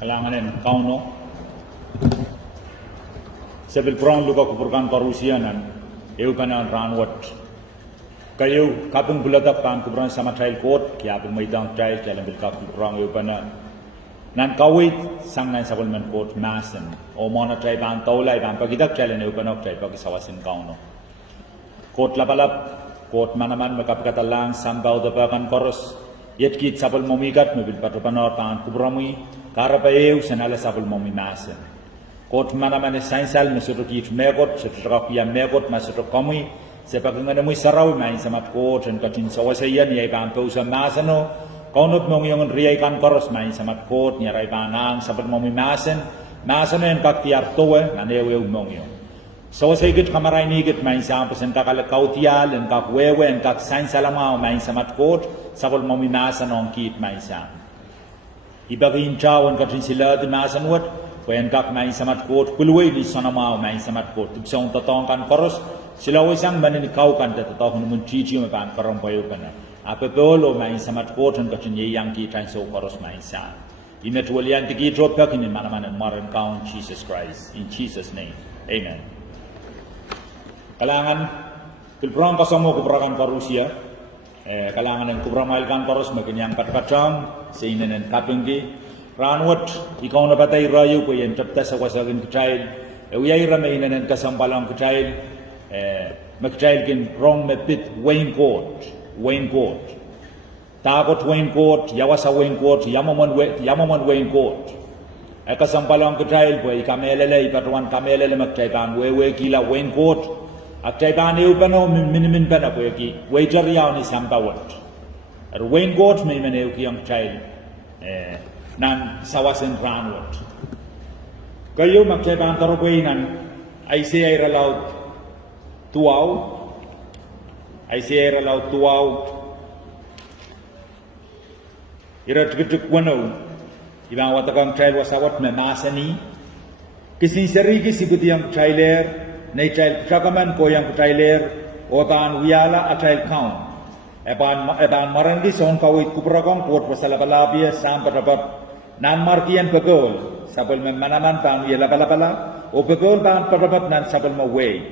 Kailangan kauno sebil prong luka kupurkan parusianan eu kanan ranwat kayu kapung buladak pan kupurkan sama trail court kaya apung mweidohng trail jalan bil kapung prong eu kanan nan kawit sang nan sabulman court masen o mona trail pan taulai pan pagidak jalan eu kanan trail pagi sawasin kauno court lapalap court manaman makapkatalang sambau dapakan koros yet kit sabul momigat mobil patupanor pan kupramui Karapayeu senala sabul momi masen. Kot mana mana sainsal mesuruh kit megot, setelah kia megot mesuruh kami. Sepakingana mui sarau main samat kot dan katin sawasayan yai pan pausa maseno. Kaunut mongyongan riai kan koros main samat kot nyarai panang sabul momi masen. Maseno yang kak tiar towe nanewe mongyong. Sawasay git kamaray ni git main sampasen kakal kautial dan kak wewe dan kak sainsalamau main samat kot sabul momi masen on kit main sam. Ibagin cawan katrin sila di masan wat, kuyan kak main samat kot, kulway di sana mau main samat kot. Tibsong tatong kan koros, sila wisang maninikaw kan tatong namun cici mapan karong payo ka na. Apapolo main samat kot ang katrin yang kita so koros main sa. Imetualian tiki drop kakin in manaman and maran kaun Jesus Christ. In Jesus' name, Amen. Kalangan pilprong kasamo kubrakan parusia. Kalangan ng kubramal kan koros maginyang katpatang sa inanan kapinggi ranwat ikaw na batay riau ko yan tapta sa wasagin kachayl uyay ramay inanan kasampalang kachayl magkachayl kin rong mepit Weihn Koht takot Weihn Koht yawasa Weihn Koht yamaman Weihn Koht kasampalang kachayl po ikamelele ipatuan kamelele magkachaypan wewe kila Weihn Koht Aktai bani upano minimin pena po yaki wager riau ni sampawat. Weihn Koht may maneu ki ang child nan sawasin ranwat. Kayo magkay ban tarokwe nan ay siya iralaw tuaw iratgituk wano ibang watakang child wasawat na masani kisni sarigi siguti ang chiler Nei child chakaman ko yang trailer otan wiala a child count eban marandi son kawit kuprakong kot pasalapalapia sampatapat nan markian pegol sabal manaman pan wiala palapala o pegol pan patapat nan sabal maway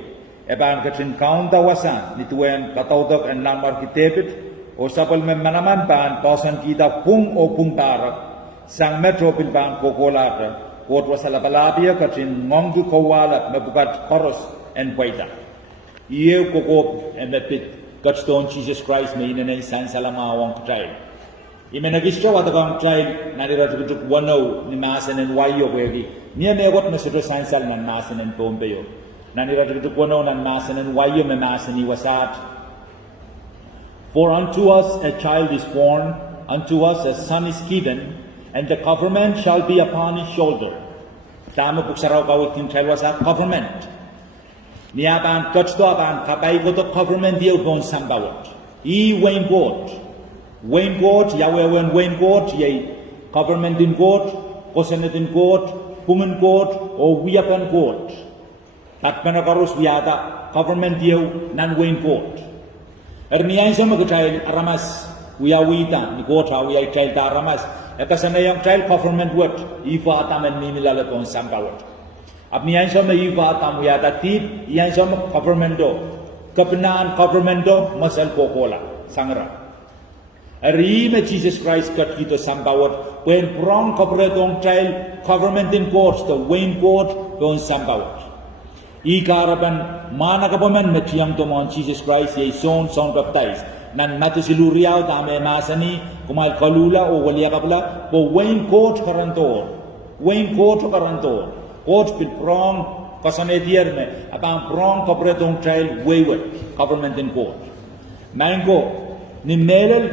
eban katrin count tawasan nituen kataudak and nan markitepit o sabal manaman pan tosan kita pung o pung parak sang metro pilpan kokolata Kot wasalapalapia katrin ngongdu kawalat mabukat koros and waita. Iyo kokop and mepit katstone Jesus Christ may inanay san salamawang kachay. Imenagistya watakang kachay nariratutuk wano ni masan and Wehio kwegi. Niya megot masuto sansal nan masan and pompeyo. Nariratutuk wano nan masan and Wehio me masan ni wasat. For unto us a child is born, unto us a son is given, and the government shall be upon his shoulder. Tama puksaraw kawit yung child was at government. Niya ban kachto ban kapay ko to government diyo bon sambawat. Weihn Koht, Yahweh Weihn Koht, yay government in court, kosonned in court, pohn court, o wiepen court. At panakarus wiyata government diyo Nan Wehin Koht. Niya sa mag-child aramas wiyawita ni court ha wiyay child aramas. Ekasana yang child government word ifa ataman mimilala kon sambawat. Apni yan sama ifa atam yata tip yan sama government do kapnan government do masal kokola sangra. Ari me Jesus Christ kat kita sambawat when prong kapretong child government in courts the Weihn Koht kon sambawat. Ikarapan mana kapaman me tiyang tomon Jesus Christ ye son baptized. Nan Mathew riau tame masani kumal kalula o walia kapla po Weihn Koht karantor Koht pil prong kosonned me apang prong kapretong child wayward government in court mango ni melel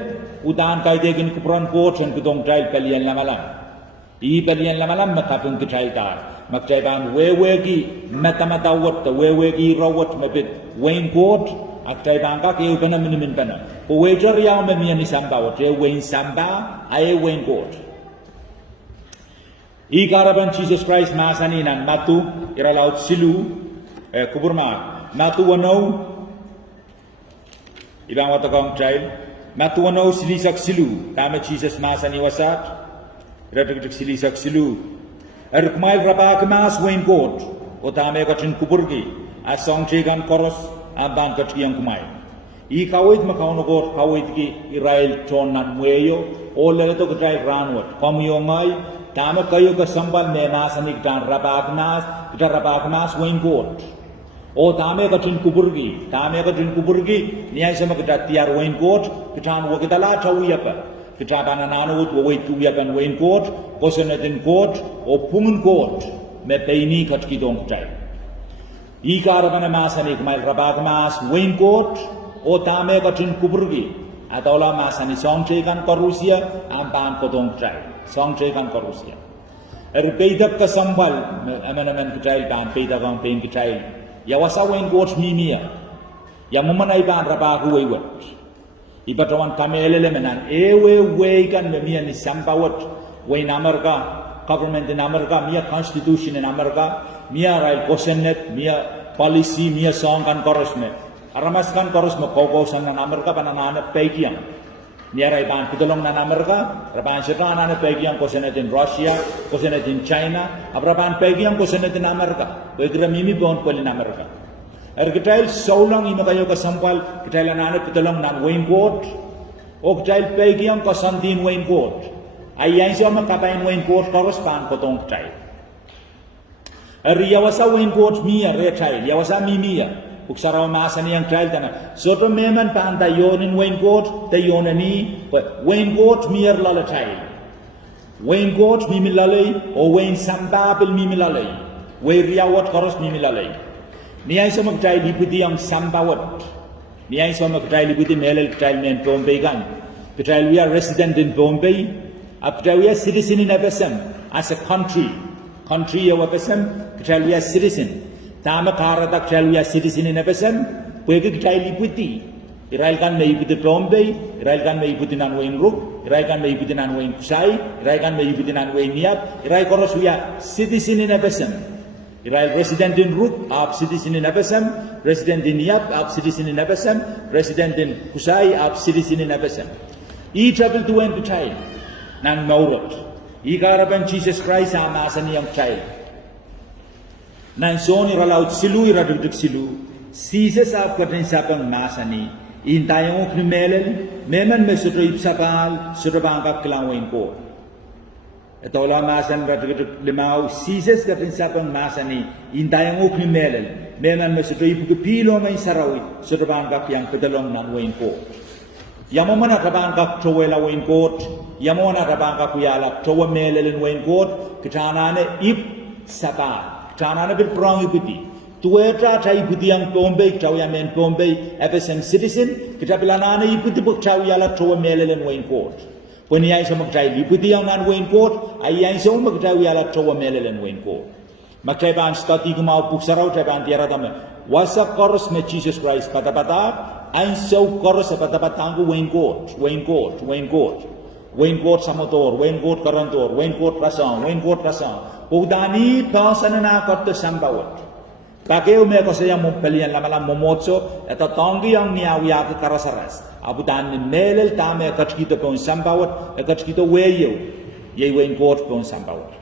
udan kay degin kupran court and pitong child palian lamalam matapong child tar magchaiban wewegi matamatawat wewegi rawat mabit Weihn Koht Aktai bangka keu pena minimin pena. Wager riau memian ni sambawat. Weihn samba ay Weihn Koht. Ikarapan Jesus Christ masani nan matu iralaut silu kuburma matu wano ibang watakong child matu wano silisak silu kama Jesus masani wasat Iratik sili sak silu. Kumail rabak mas Weihn Koht. Otame kachin kupurgi. Asong chegan koros aban kachiyang kumail. I kawit makaunogot kawit ki Israel chon nan Wehio. Ole to kachai ranwat. Komyongai tama kayo ka sambal me masanik dan rabak mas Weihn Koht. O tame kachin kupurgi. Niyay sama kita tiar Weihn Koht. Kitan wo kita la chawiyapa. Kita banananut wo wait kuyapan Weihn Koht. Kosonned Koht. O pohn Koht. Me peini kachkidong kachai. I karabana masanik mail rabak mas Weihn Koht. O tame kachin kupurgi. Atola masani songchekan korusia. Ampan kodong kachai. Songchekan korusia. Peidak ka sambal. Aman kachai pan peidak ang pein kachai. Yawasa Weihn Koht mimia. Yamumanay pan rabak weiwat. Ipatawan kamelele menan. Ewe weikan memia ni sampawat. Weihn Amerika. Government in America. Mia constitution in America. Mia rail kosonned. Mia policy. Mia songkan korosme. Aramaskan koros mo kosonned nan Amerika pananana pegiang. Mia rail ban pitulong nan Amerika. Raban sirana pegiang kosonned in Russia. Kosonned in China. Abraban pegiang kosonned in Amerika. Begira mimi bon pol in Amerika. Kitail saulang ima kayo kasampal. Kitail anana pitulong nan Weihn Koht. O kitail pegiang kosonned in Weihn Koht. Ayan siya makapain Weihn Koht koros pan kotong kitail. Yawasa Weihn Koht mia re child. Yawasa mimia. Uksaraw masa niyang child na. Soto meman pan tayonin Weihn Koht. Tayonani. Weihn Koht mia lala child. Weihn Koht mimilalay. O Weihn sampapil mimilalay. Weihn riawat koros mimilalay. Niyay sa mag-child liputi ang sampawat. Niyay sa mag-child liputi melel child men Bombay kan. Child we are resident in Bombay. Child we are citizen in FSM. As a country. Country of FSM. Child we are citizen. Tama karatak child we are citizen in FSM. Pwede child liputi. Israel kan may iputi Bombay. Israel kan may iputi nan Weihn Ruk. Israel kan may iputi nan Weihn Kusai. Israel kan may iputi nan Weihn Niap. Israel koros we are citizen in FSM. Israel resident in Ruk, aap citizen in FSM. Resident in Niap, aap citizen in FSM. Resident in Kusai, aap citizen in FSM. I travel to Weihn child. Nan maurot. I karapan Jesus Christ amasan niyang child. Nan son iralaut silu iradugdug silu. Sises aap katin sapang masani. Intayong uknimelel. Meman me sutro ipsapal. Sutro bangkap kilang Weihn Koht. Ito lang masan radugdug limaw. Sises katin sapang masani. Intayong uknimelel. Meman me sutro ipugpilo may sarawit. Sutro bangkap yang pedalong nan Weihn Koht. Yamon na kabangkap trowela Weihn Koht. Yamon na kabangkap kuyalak trowa melel in Weihn Koht. Kitanane ip sapal. Kitanane bilprong iputi. Tuweta cha iputi ang Bombay. Chaw yamen Bombay. FSM citizen. Kitapilanane iputi pag chaw yalak trowa melel in Weihn Koht. Pwede sa mag-try iputi ang nan Weihn Koht. Ayan sa mag-try yalak trowa melel in Weihn Koht. Mag-try ba ang stati kumaw puksaraw. Try ba ang tiyara tama. Wasak koros me Jesus Christ patapata. Ayon sa koros sa patapatang ko Weihn Koht. Weihn Koht. Weihn Koht. Weihn Koht sa motor. Weihn Koht karantor. Weihn Koht rasang. Weihn Koht rasang. Pagdani pa sa nanakot to sambawat. Pagkayo me ko sa yung mumpalian lamalang momotso. Ito tonggi ang niyawiyat karasaras. Abutan ni melel tame kachkito po ang sambawat. Kachkito Wehio. Yay Weihn Koht po ang sambawat.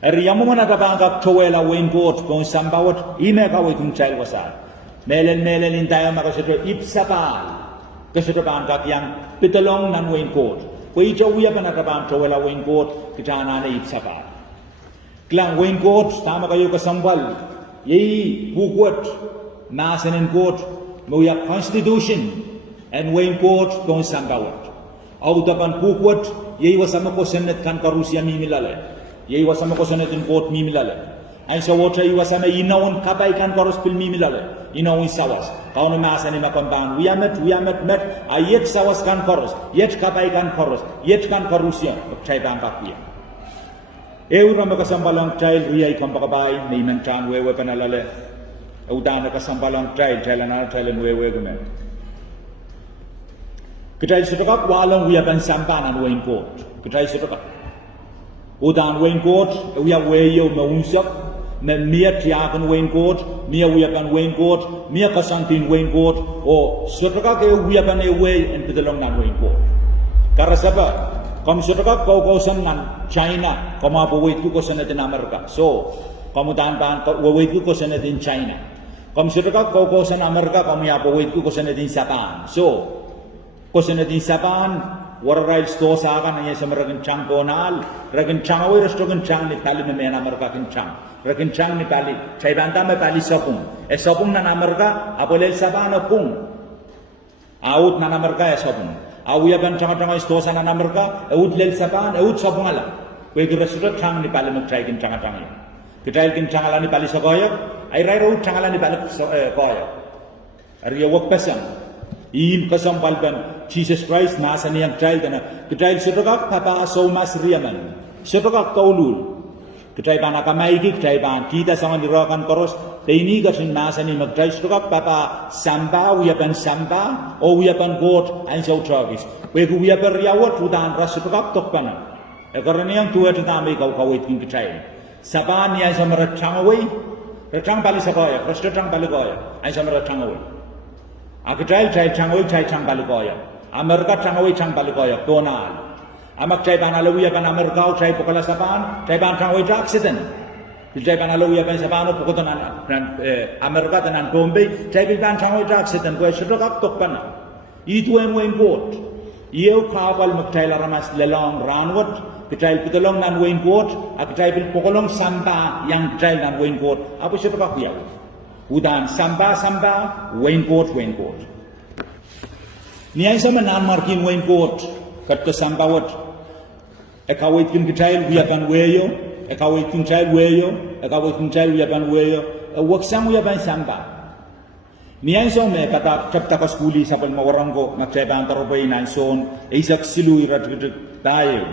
Riyamu mo natabangkap chowela Weihn Koht po ang sambawat. Ime kaway kong child wasal. Melel intayo makasito ipsapal. Kasito bangkap yang pitulong nan Weihn Koht. Pwede chawya pa natabang chowela Weihn Koht. Kitana na ipsapal. Klang Weihn Koht, tama kayo kasambal. Yay bukwat. Masanin Koht. Muya constitution. And Weihn Koht po ang sambawat. Autapan bukwat. Yay wasama kosonned kan karusia mimilale. Yay wasama kosonned in Koht mimilale. Ay sa water iwasama inawon kapay kan koros pil mimilale. Inawon sawas. Kau na masa ni mapambang. Wiyamet met. Ayet sawas kan koros. Yet kapay kan koros. Yet kan karusia. Magchay bang kakwiya. Euro makasambalang child. Riyay kong bakabay. May mentang wewe panalale. Udan nakasambalang child. Child wewe gumen. Kitay sutakap wahlong wipen sampanan Weihn Koht. Kitay sutakap. Udan Weihn Koht. Uya Wehio maunsak. Mia tiahk Weihn Koht, mia wiepen Weihn Koht, mia kosonned Weihn Koht, o sutakak e wiepen e way and pedalong nan Weihn Koht. Karasaba, Kamu sudah kau kosonned China, kamu apa wehite kosonned in Amerika. So, kamu tahan wehite kosonned in China. Kamu sudah kau kosonned Amerika, kamu apa wehite kosonned in Japan. So, kosonned in Japan, wararai sto sakan hanya sama rekencang konal, rekencang awal resto rekencang ni pali memang Amerika kencang, rekencang ni pali, saya bantah me pali sopung, sopung nan Amerika, apa lel Japan opung, out nan Amerika sopung. Awia ban tanga sto sana na Amerika, ud lel Japan, ud sopung ala. Kue kira sudah tang ni pali mukcai kin tanga. Kita kin tanga ni pali sekoyak, airai ud tanga ni pali koyak. Arya wak pesam, in pesam palban Jesus Christ nasa ni yang child na. Kita sudah papa so mas riaman, sudah kaulul. Kita ban akamai kita sama dirakan koros. Ini gasin nasa ni magdai sudah papa sampah wiepen sampah o wiepen kot ainsau tragis. Wegu wiepen riau tudan ras sudah tokpana. Karena yang tua tu tamai kau waiting kita. Sampah ni ainsau meratang away, ratang balik sekoya, ratang balik koya, ainsau meratang away. Aku cai cang balik koya. Amerika cang away cang balik koya. Donal. Amak cai ban alawi ban Amerika cai pokala sapan, cai ban cang away accident. Jai ban alawi ban sapano pokok nan Amerika dan Bombay, jai ban cangoi tak setan kau sudah kap tokpana. Itu yang Weihn Koht. Ia kapal makcai laramas lelang ranwat, kecai pitolong Nan Wehin Koht, kecai pil pokolong sampah yang kecai Nan Wehin Koht. Apa sudah kap ya? Udan sampah Weihn Koht. Ni sama nan markin Weihn Koht kat ke sampawat. Ekawait kin kecai wiepen Wehio. Ekawait kin child Wehio, ekawait kin child wiepen Wehio, waksam wiepen sampah. Niyan so me kata chapta ka skuli sa pal mawarang ko magchay ban taropay nan son isak silu irat tayo.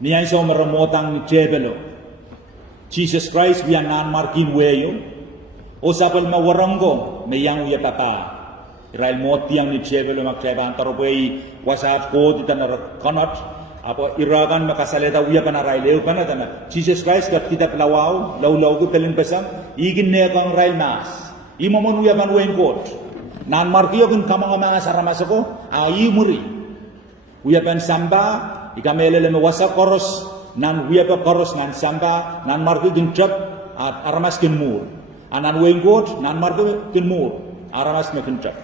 Niyan so maramotang ni chebelo. Jesus Christ biya nan markin Wehio, o sa pal mawarang ko may yang wiepapa. Israel moti yang ni chebelo magchay ban taropay wasat ko di tanar kanat. Apa iragan makasaleta uya panarai leu panatana Jesus Christ kat kita pelawau lau ku pelin pesam igin ne kang rail mas imamon uya pan Weihn Koht nan markiyo kin kamang mas aramasako ai muri uya pan samba ikamele le wasa koros nan uya pa koros nan samba nan markiyo kin chap aramas kin mur anan Weihn Koht nan markiyo kin mur aramas me kin chap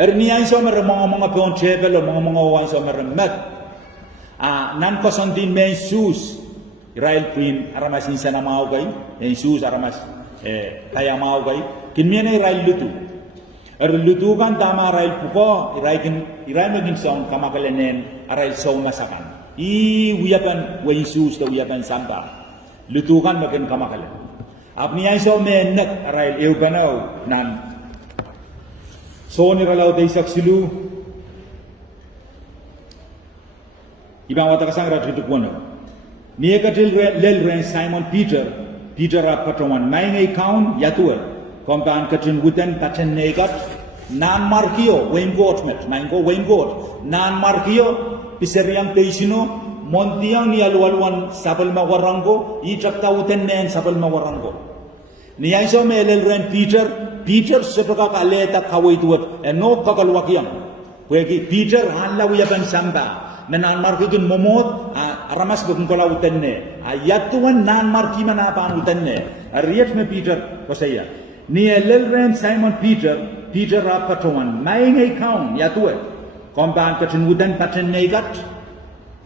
erni ai so mer mga pohn chebel mga wan so mer met nan kosonned main sus Israel queen aramas insana mau gai sus aramas kaya mau gai kinmiene Israel lutu kan tama Israel puko Israel magin song kamakalenen Israel song masakan wiapan Weihn sus to wiapan sampah lutu kan magin kamakalen apni ay so menek Israel eubanaw nan so ni ralaw tay saksilu ibang watakasang radrituk wano. Niya katil lel ren Simon Peter rapatawan may kaun yatua. Kompan katin wuten paten negat nan markiyo Weihn Koht met main ko Weihn Koht nan markiyo piseriang teisino montiang ni alwalwan sabal mawarango ichakta wuten nen sabal mawarango. Niya iso me lel ren Peter sepaka kaleta kawaituat no kakalwakiam. Wegi Peter hanla wiapan samba. Nan markikin momot aramas bukan kola utenne ayatuan nan marki mana pan utenne ariat me Peter kosaya ni lel ren Simon Peter rapatuan main kaun yatue komban katin udan paten negat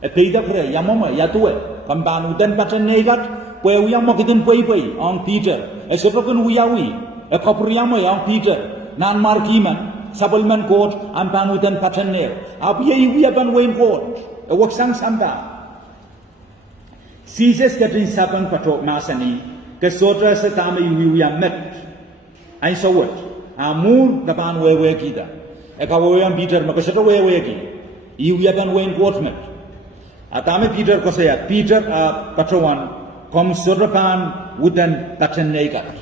keida kre yamoma yatue komban udan paten negat kwe uyang makitin poi on Peter esopakun uyawi kopriyamo on Peter nan marki man Sabulman Koht ampan utan patenner apiya wiapan Weihn Koht waksang samba Jesus katin sapan patok masani kesotra setama wiya met ay sawat amur dapan wewe kita ekawayang Peter makasata wewe ki wiapan Weihn Koht met atame Peter kosaya Peter patawan kom sotrapan utan patenner kat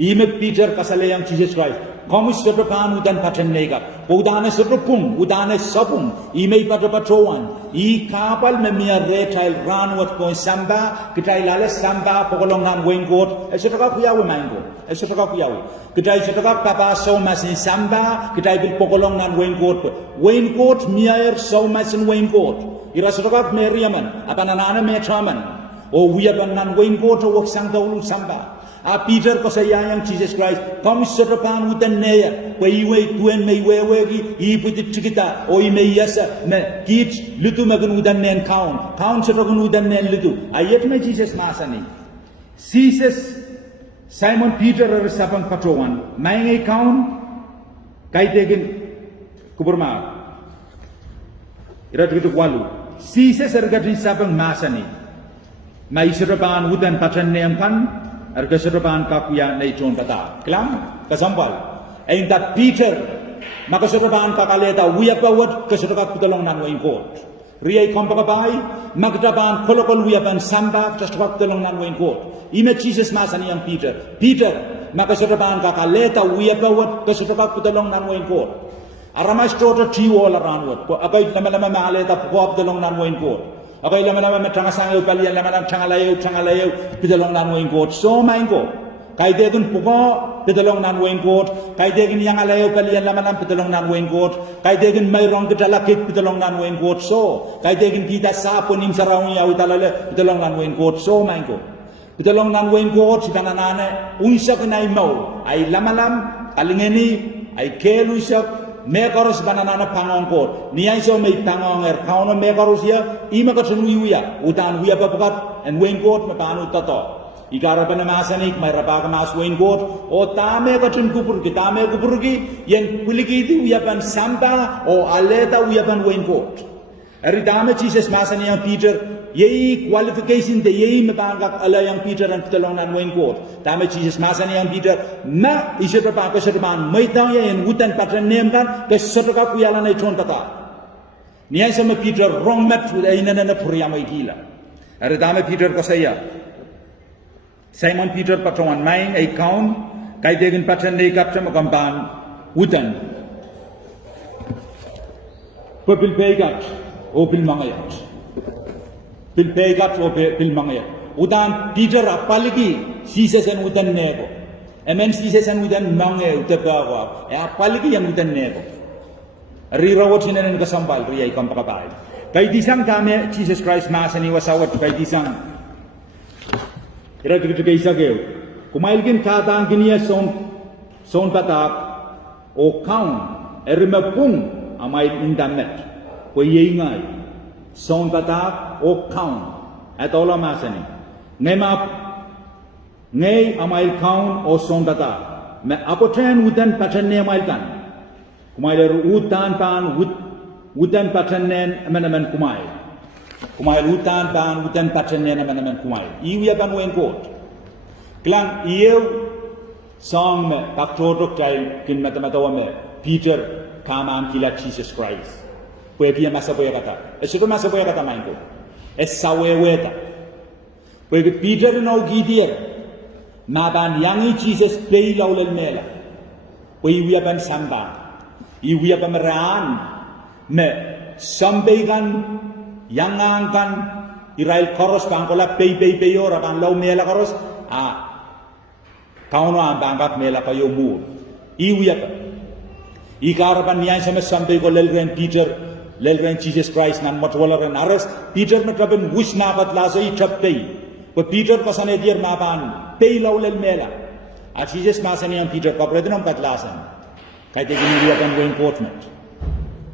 Ime Peter kasale yang Jesus Christ. Komus sedepan udan paten nega. Udane sedepung, udane sabung. Ime pada patrowan. I kapal memia retail ranwat ko samba. Kita ilale samba pokolong Nan Wehin Koht. Setaka kuyawi maingo. Setaka kuyawi. Kita setaka papa so masin samba. Kita ibil pokolong Nan Wehin Koht. Wehin Koht miaer so masin Wehin Koht. Ira setaka meriaman. Apa nanana metraman. O wiapan Nan Wehin Koht o sang daulu samba. A Peter ko sa yang Jesus Christ kom sedepan udan neya ko iwe tuen me wewegi I putit kita o ime yasa me kit lutu magun udan nen count sedepan udan nen lutu ayat me Jesus masani Simon Peter sabang patrowan maingai count kai degin kuburma ira tutu walu Jesus ergadin sabang masani mai sedepan udan patran nem kan Arga sedepan kakuya na iton bata. Kelam kasambal. Ain that Peter maka sedepan kakaleta wiyapawat kesedekat putalong Nan Wehin Koht. Riai kompakabai magdaban kolokol wiyapan samba kesedekat putalong Nan Wehin Koht. Ime Jesus masani yang Peter maka sedepan kakaleta wiyapawat kesedekat putalong Nan Wehin Koht. Aramas tota tiwala ranwat. Akai lama-lama maaleta putalong Nan Wehin Koht. Akai lama-lama metrangasang palian lama-lama tangalayo pitalong Nan Wehin Koht so maingo kai degun puko pitalong Nan Wehin Koht kai degun yang alayo palian lama-lama pitalong Nan Wehin Koht kai degun mayrong kedalakit pitalong Nan Wehin Koht so kai degun kita sapo nim sarang ya utalale pitalong Nan Wehin Koht so maingo pitalong Nan Wehin Koht sidananane unsak nai mau ai lama-lam kalingeni ai kelusak Mekaros banana pangong Koht. Niai so may pangong kauno mekaros ya. Ima katun wiya. Utan wiya papakat and Wehin Koht mapanu tato. Ikara pa namasanik may rapaka mas Wehin Koht. O tame katun kupurgi. Yan kulikiti wiya pan samba o aleta wiya pan Wehin Koht. Eri dame Jesus masani yang Peter. Yei qualification de yei mapangak ala yang Peter dan pitalong Nan Wehin Koht. Dame Jesus masani yang Peter. Ma isya pa keserban mweidohng yang utan patran nem kan keserka kuyala na iton kata. Niya sama Peter wrong mat ay na puriyama ikila. Eri dame Peter ko saya. Simon Peter patrawan main ay kaum kay degen patran ne kapta makamban utan. Pepil pegat o pil mangayat. Pilpegat o pilmangaya. Udan Peter apalagi sisesan udan nego. Emen sisesan udan mangaya utapawa. Apalagi yang udan nego. Rirawat sinan kasambal riyai kampakabai. Kay disang kami Jesus Christ masani wasawat kay disang. Ira gitu kay sageo. Kumailgin katang kiniya son patak o kaun erimapung amay indamet. Koy ngay. Son patak o kaun atola masani ngay amail kaun o son patak me apotren udan patranne amail kan kumail udan pan udan patranne amenamen kumail udan pan udan patranne amenamen kumail iwiya pan Wehin Koht klang ieu song me paktotok kay kin matamatawa me Peter kaman kila Jesus Christ Pwede masaboya kata. Esuto masaboya kata mainko. Esaweweta. Pwede Peter no gidier. Maban yangi Jesus pay laulel mela. Pwede wiyapan samba. Iwiyapan meraan. Me sambaykan yangangan Israel koros bangkola pay ora bang lau mela koros. Kauno ang bangkak mela kayo mur. Iwiyapan. Ikarapan niya sa sambay ko lelren Peter Lelren Jesus Christ nan matwalaren ares Peter nagkaben wish na batlaso ichapay. Ko Peter kasane dier maban pay laulel mela. At Jesus masani ang Peter kapre din ang batlasan. Kaya tigin wiyapan Wehin Koht met.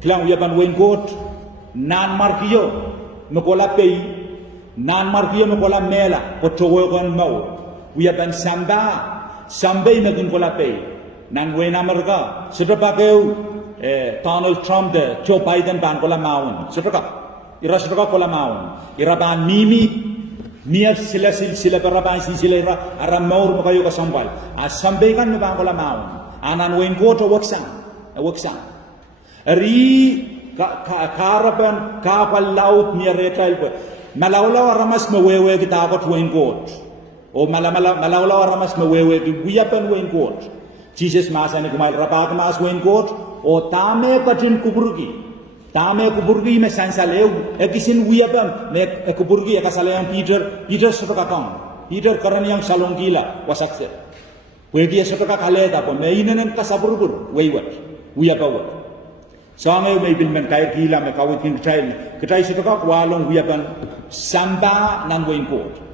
Klang wiyapan Wehin Koht nan markiyo makola pay nan markiyo makola mela ko towogan mau. Wiyapan sambay magin kola pay. Nan Wehin Amerika sedapakeu Donald Trump de Joe Biden ban kola maun. Ira kola maun. Ira ban mia sila beraban sila ara maur mo kayo kasambal. Asambaikan mo ban kola maun. Nan Wehin Koht waksang. Ri karapan kapal laut niya retail po. Malawlaw aramas mawewe kita akot Wehin Koht. o malawlaw ramas mawewe ki wiapan Weihn Koht Jesus masani kumail rapak mas Weihn Koht o tame katin kuburgi me sansaleu ekisin wiapan me kuburgi ekasalayang Peter sotakakang Peter karaniang salong gila wasakse wegi sotaka kaleta po me inanan kasaburbur wiapawat sangai me bilmen kai gila me kawitin ketai sotaka wahlong wiapan sampah Nan Wehin Koht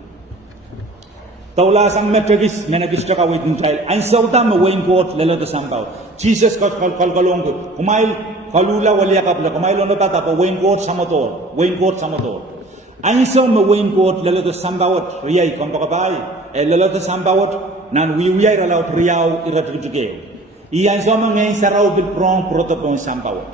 taula sang metragis menagis taka witin child ansauta me Weihn Koht lelo to sampah Jesus kalkalong kumail kalula walia kapla kumail ono tata po Weihn Koht samotol ansau me Weihn Koht lelo to sampah riai kompakabai lelo to sampah nan wiuyai ralaut riau iratugeo iyan sama ngai sarau bil prong protokol sampah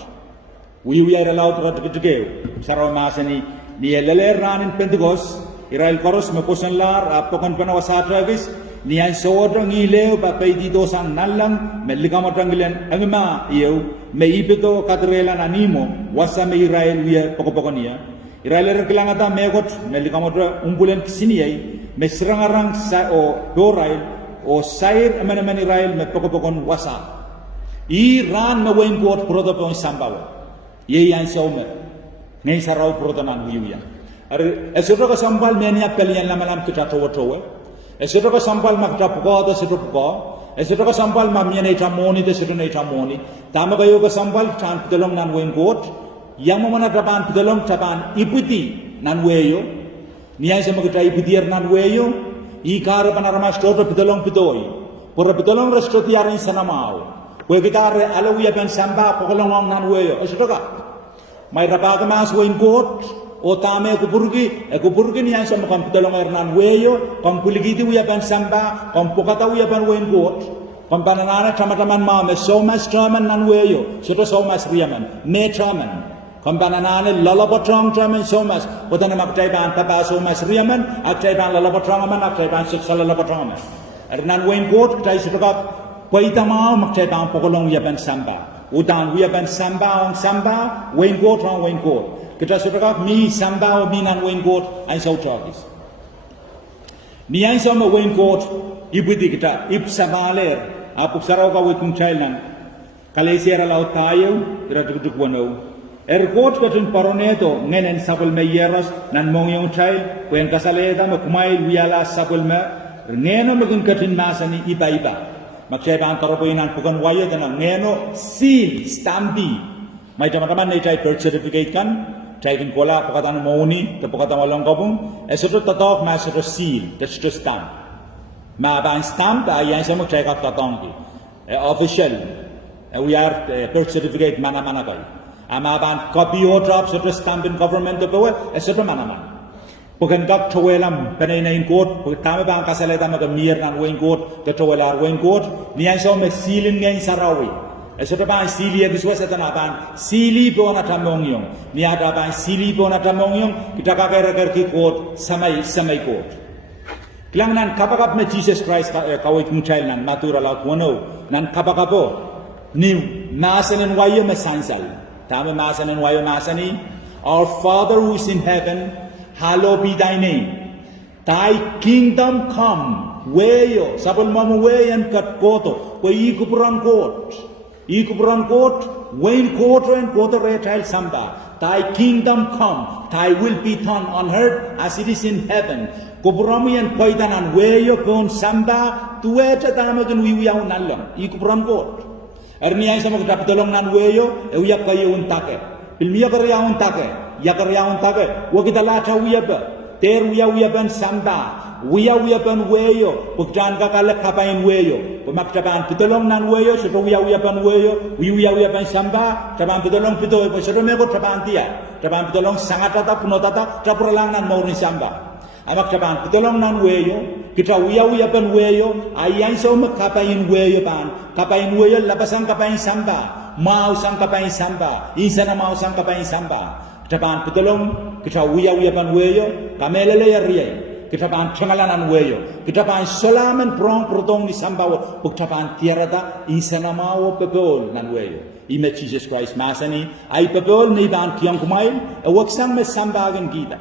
wiuyai ralaut iratugeo sarau masani ni leler ranin pentegos Irail koros me kosonlar apokon panawasatagis niyan sodong ileo papai di dosan nalang me ligamatanggilen angma iyo me ibito katrelan animo wasa me Irail wiya pokopokonia Irail kelangata megot me ligamatra umbulen kisiniai me serangarang sa o dorail o sair aman Irail me pokopokon wasa Iran me Weihn Koht protokol sampah ye yan saumer ngai sarau protonan wiya Esodro ka sampal menia pelian lamalam kita towa. Esodro ka sampal makta puka to sedo puka. Esodro ka sampal mamia nei tamoni to sedo nei tamoni. Tama kayo ka sampal tan pedolong Nan Wehin Koht. Yang mana tapan pedolong tapan iputi Nan Wehio. Niai sama kita iputier Nan Wehio. Ikar panarama stoto pedolong pitoi. Pura pedolong resto tiarin sana mau. Kue kita alawiya pen sampah pokolong Nan Wehio. Esodro ka. Mai rapaga mas Weihn Koht. O tame kupurgi niyan sa makam pedolong Nan Wehio, kam kuligiti wiapan sampah, kam pokata wiapan Weihn Koht, kam pananana tamataman mame somas chaman Nan Wehio, soto somas riaman, me chaman, kam pananana lalapotong chaman somas, potana maktaiban papa somas riaman, aktaiban lalapotong aman, aktaiban seksal lalapotong aman. Nan Weihn Koht ktai setukap paitama maktaiban pokolong wiapan sampah, utan wiapan sampah Weihn Koht Weihn Koht. Kita sudah mi sampah mi Nan Wehin Koht ansau chagis. Ni ansau me Weihn Koht ibudi kita ipsamaler apuk sarau ka witung chailan kalesiera laut tayo iraduk wano. Koht katun paroneto ngenen sabul me yeras nan mongyong chail kuen kasaleda me kumail wiala sabul me ngeno megun katun masani iba maksay bang karopoinan pukan waya dan ngeno seal stampi may teman-teman nei chai birth certificate kan Taken kola pakatan mauni, pakatan wahlong kabung. Esoto tatok ma esoto seal, esoto stamp. Ma ban stamp ayan sa mag-check up tatong ki. Official, we are birth certificate mana kay. Ma ban copy o drop esoto stamp in government bawa esoto mana. Pagkan kak tawelam panay na Weihn Koht, pagkatama ba ang kasalita magamir Nan Wehin Koht, katawalar Weihn Koht, niyan sa mag-sealin ngayon sa rawi. Esoto ban sili aguswa sa tanapan sili po na tamongyong niada ban sili po na tamongyong kita kakairakar ki Koht samay Koht kilangnan kapakap na Jesus Christ kawit mong child nan matura laut wano nan kapakapo ni masanin wayo masansal tama masanin wayo masani our Father who is in heaven hallowed be thy name thy kingdom come Wehio sabol mamu weyan kat koto kwe kupwuren Koht, Weihn Koht and Koht retail samba. Thy kingdom come, thy will be done on earth as it is in heaven. Kupwuren yan paidanan Wehio kon samba tuweta tamagan wiwiyaw nalang. Kupwuren Koht. Erniya sa magdapitolong Nan Wehio, uyak kayo untake. Pilmiya karya untake. Wakita lata wiyaba. Ter wiyaban samba. Wiyaban Wehio, pagdan ka kalak kapain Wehio, pumaktaban pitolong Nan Wehio, so wiyaban Wehio, wiyaban samba, taban pitolong pito, so mego taban tia, taban pitolong sangatata punotata, tapuralangan mau ni samba. Amak taban pitolong Nan Wehio, kita wiyaban Wehio, ayan so makapain Wehio kapain Wehio labasan kapain samba, mau sang kapain samba, insana mau sang kapain samba. Taban pitolong kita wiyaban Wehio, kamelele yariyay. Kita pan cengalanan Wehio, kita pan solaman prong protong di sambawa, kita pan tiarada insana mau pebol Nan Wehio. Ime Jesus Christ masani, ay pebol ni ban tiang kumail, waksang me sambagan kita.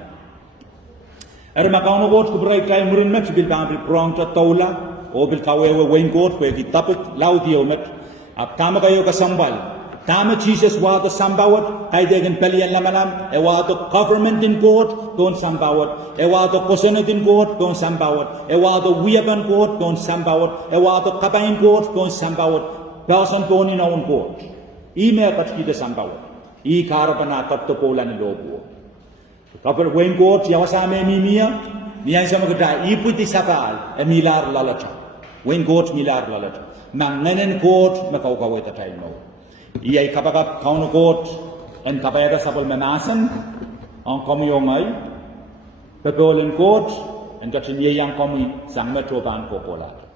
Makauno kot kubrai klai murin met bil bang bil prong ta taula o bil kawe Weihn Koht ko ki tapik laudio met ap tama kayo ka sambal tama Jesus wa to sambawat ay degen pelian lamanam e wa to government in court don sambawat e wa to kosonned in court don sambawat e wa to wiepen court don sambawat e wa to pein court don sambawat person pohn in own court ime kat kita sambawat I karapana tatto polan lobo kapal Weihn Koht Siohwa same mimia niyan sama kita iputi sapal e milar lalata Weihn Koht milar lalata manganen court makau kawai tatai mau Iai kapagap kauno court en kapwaida sapal menasan ang komiyongay pedolen court en kachin yang komi sang metroban ko pola